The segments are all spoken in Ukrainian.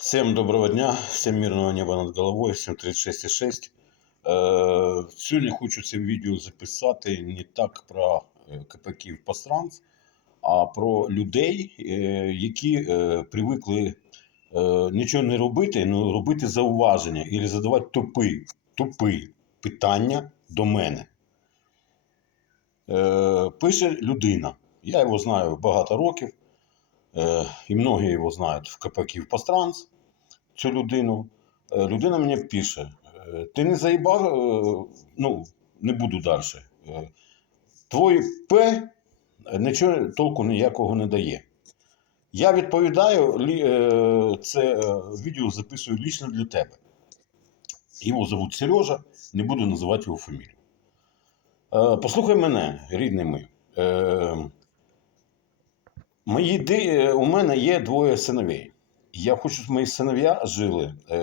Всем доброго дня, всем мирного неба над головою, всім 36,6. Е, сьогодні хочу це відео записати не так про е, КП а про людей, е, які е, привикли нічого не робити, але робити зауваження і задавати тупі, тупі питання до мене. Е, пише людина. Я його знаю багато років. Е, і многі його знають в КП Київ Пастранс, цю людину. Е, людина мені пише: е, ти не заїбав, ну, не буду далі. Твій П нічого толку ніякого не дає. Я відповідаю, це відео записую лично для тебе. Його зовуть Сережа, не буду називати його фамілію. Послухай мене, рідний мій. Мої ди... е, у мене є двоє синовей. Я хочу, щоб мої синов'я жили е...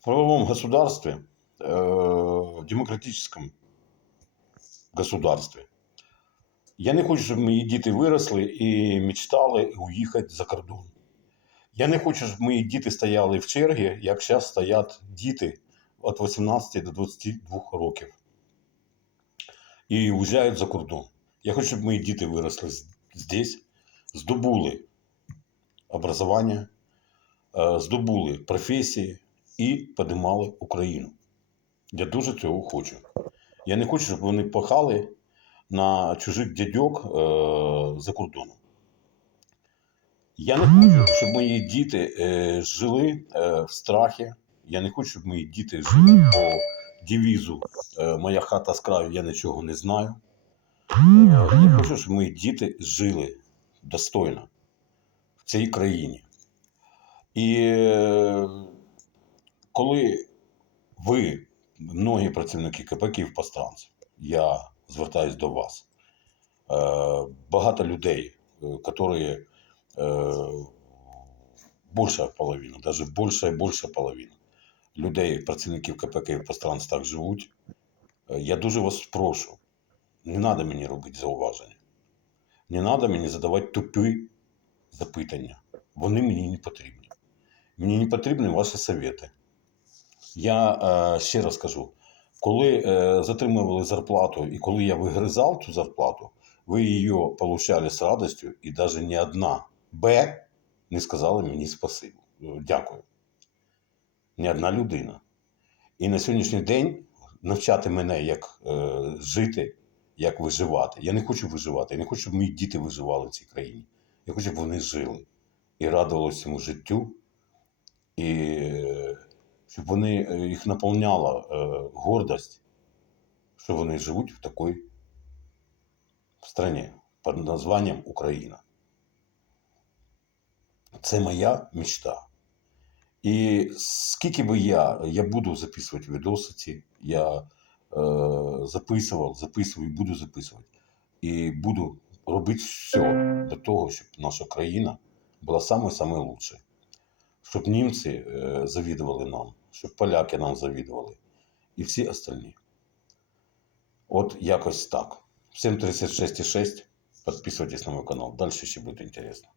в правовому государстві, е... в демократичному государстві. Я не хочу, щоб мої діти виросли і мечтали уїхати за кордон. Я не хочу, щоб мої діти стояли в чергі, як зараз стоять діти від 18 до 22 років і уїжджають за кордон. Я хочу, щоб мої діти виросли здесь, здобули образування, е, здобули професії і підіймали Україну. Я дуже цього хочу. Я не хочу, щоб вони пахали на чужих дядьок е, за кордоном. Я не хочу, щоб мої діти е, жили е, в страхі. Я не хочу, щоб мої діти жили по девізу е, Моя хата з краю, я нічого не знаю. Е, Я хочу, щоб мої діти жили достойно в цій країні. І е, коли ви, многі працівники КП Київпостранців, я звертаюсь до вас, е, багато людей, е, які э, большая половина, даже большая и большая половина людей, працівників КП Київпостранц так живуть. Е, Я дуже вас прошу, не треба мені робити зауваження. Не треба мені задавати тупі запитання. Вони мені не потрібні. Мені не потрібні ваші совєти. Я е, ще раз кажу: коли е, затримували зарплату і коли я вигризав цю зарплату, ви її получали з радістю, і навіть ні одна Б не сказала мені спасибо. Дякую. Ні одна людина. І на сьогоднішній день навчати мене, як е, жити, як виживати. Я не хочу виживати. Я не хочу, щоб мої діти виживали в цій країні. Я хочу, щоб вони жили і радувалися цьому життю, і щоб вони е, їх наповняла е, гордость, що вони живуть в такій стране під названням Україна. Це моя мечта. І скільки би я, я буду записувати відоси ці, я е, записував, і буду записувати. І буду робити все для того, щоб наша країна була саме-саме лучше. Щоб німці е, завідували нам, щоб поляки нам завідували. І всі остальні. От якось так. Всім 36,6. Підписуйтесь на мой канал. Дальше ще буде інтересно.